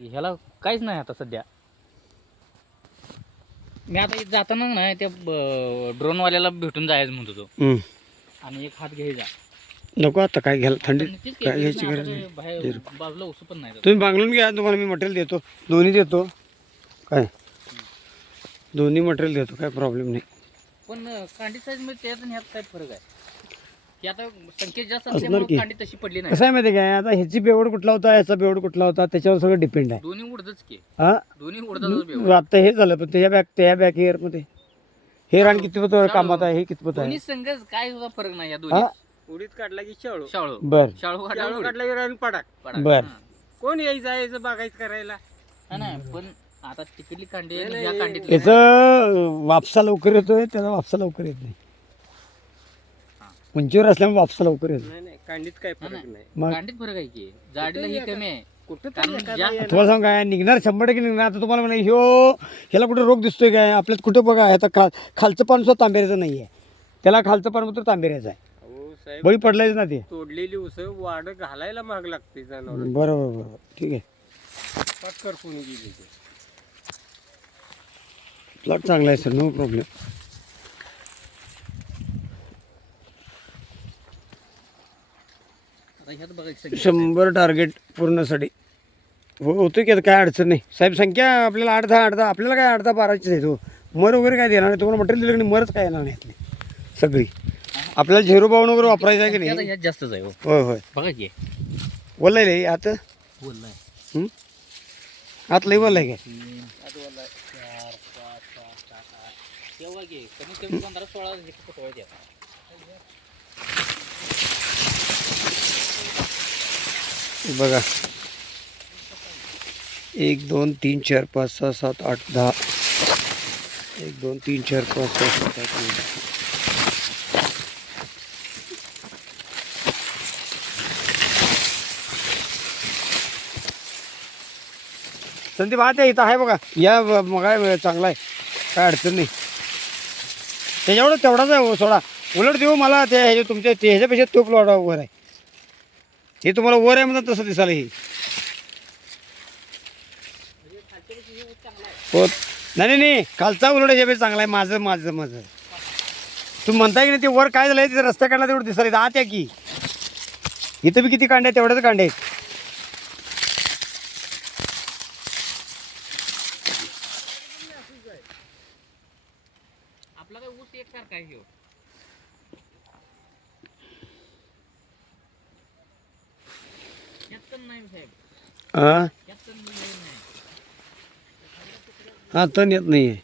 ह्याला काहीच नाही आता सध्या. मी आता जाताना ना त्या ड्रोनवाल्याला भेटून जायचं म्हणत होतो आणि एक हात घ्यायचा. नको आता काय घ्यायला, थंडी नक्कीच काय घ्यायची आता गरज काय नाही. बाहेर बाजूला उसू पण नाही. तुम्ही बांगलून घ्या, तुम्हाला मी मटेरियल देतो, दोन्ही देतो. काय दोन्ही मटेरियल देतो, काय प्रॉब्लेम नाही. पण कांडी साईज मध्ये त्यात आणि ह्यात काय फरक आहे की आता संख्या जास्त असणार असल्यामुळे की. कांडी तशी पडली नाही. कसं आहे माहिती काय, आता ह्याची बेवड कुठला होता, ह्याचा बेवड कुठला होता, त्याच्यावर सगळं डिपेंड आहे. दोन्ही उडदच की, हा दोन्ही उडदाच बेवड. आता हे झालं, पण त्या बॅक हेअर मध्ये हे रान किती होतं कामात आहे, हे किती होत आहे. दोन्ही संघच काय सुद्धा फरक नाही या दोन्ही. उडीद काढला की शाळू, शाळू बर शाळू शाळू काढला की रान पडाक. बर. कोण यायचं बागायचं करायला. नाही पण आता तिकडली कांडी आणि ह्या कांडीतली याचं वापसा लवकर येतोय, त्याचा वापसा लवकर येत नाही. उंचीवर असल्यामुळे वापसा लवकर येतो. नाही नाही, कांडीत काय फरक नाही. मग कांडीत फरक आहे की जाडीला ही कमी आहे. कुठं कारण तरी जास्त तुम्हाला सांग काय निघणार, 100% निघणार. आता तुम्हाला म्हणा ह्याला कुठे रोग दिसतोय काय, आपल्यात कुठे बघा, ह्याचा खालचं पान सुद्धा तांबेऱ्याचं नाही आहे, त्याला खालचं पान मात्र तांबेऱ्याचं आहे. अहो साहेब, बळी पडलायच ना ते. तोडलेली उस वाढ घालायला महाग लागते जनावर. बरोबर बरोबर, ठीक आहे. पटकर कोणी गेली ते. प्लॉट चांगला आहे सर, नो प्रॉब्लेम. आता ह्यात बघायचं 100 टार्गेट पूर्णसाठी होतो की, आता काय अडचण नाही साहेब. संख्या आपल्याला 8-10 आपल्याला काय 8-10-12च आहे. तो मर वगैरे काय देणार नाही तुम्हाला, मटेरियल दिलं की मरच काय येणार नाही यातली सगळी. आपल्याला झेरो बावन्न वगैरे वापरायचं आहे की नाही. ह्यात जास्तच आहे हो. होय होय. बघा की बोललाय आता बोललाय आत लई बोललाय काय. 3 4 5 6 7 8 तेव्हा घे कमीत कमी 15-16 हे फुटवायचे. बघा 1 2 3 4 5 6 7 8 10. 1 2 3 4 5 6 7 8 9. संदीप हा त्या इथं आहे बघा, या मग चांगला आहे, काय अडचण नाही. त्याच्यावर तेवढाच आहे हो, सोडा उलट देऊ मला त्या ह्याच्या तुमच्या ह्याच्यापेक्षा तो प्लॉट वर आहे. हे तुम्हाला वर आहे म्हणतात तसं दिसायला. हे हो नाही नाही, खालचा उलट ह्याच्यापेक्षा चांगला आहे. माझं तुम्ही म्हणताय की नाही, ते वर काय झालंय, तिथे रस्त्या काढला तेवढं दिसायला. आत या की इथं बी किती कांडे आहेत, तेवढ्याच कांडे आहेत. आपला काय ऊस एकसारखा आहे ह्यो. यात पण नाही साहेब, हां यात पण नाही. हां तण येत नाही आहे.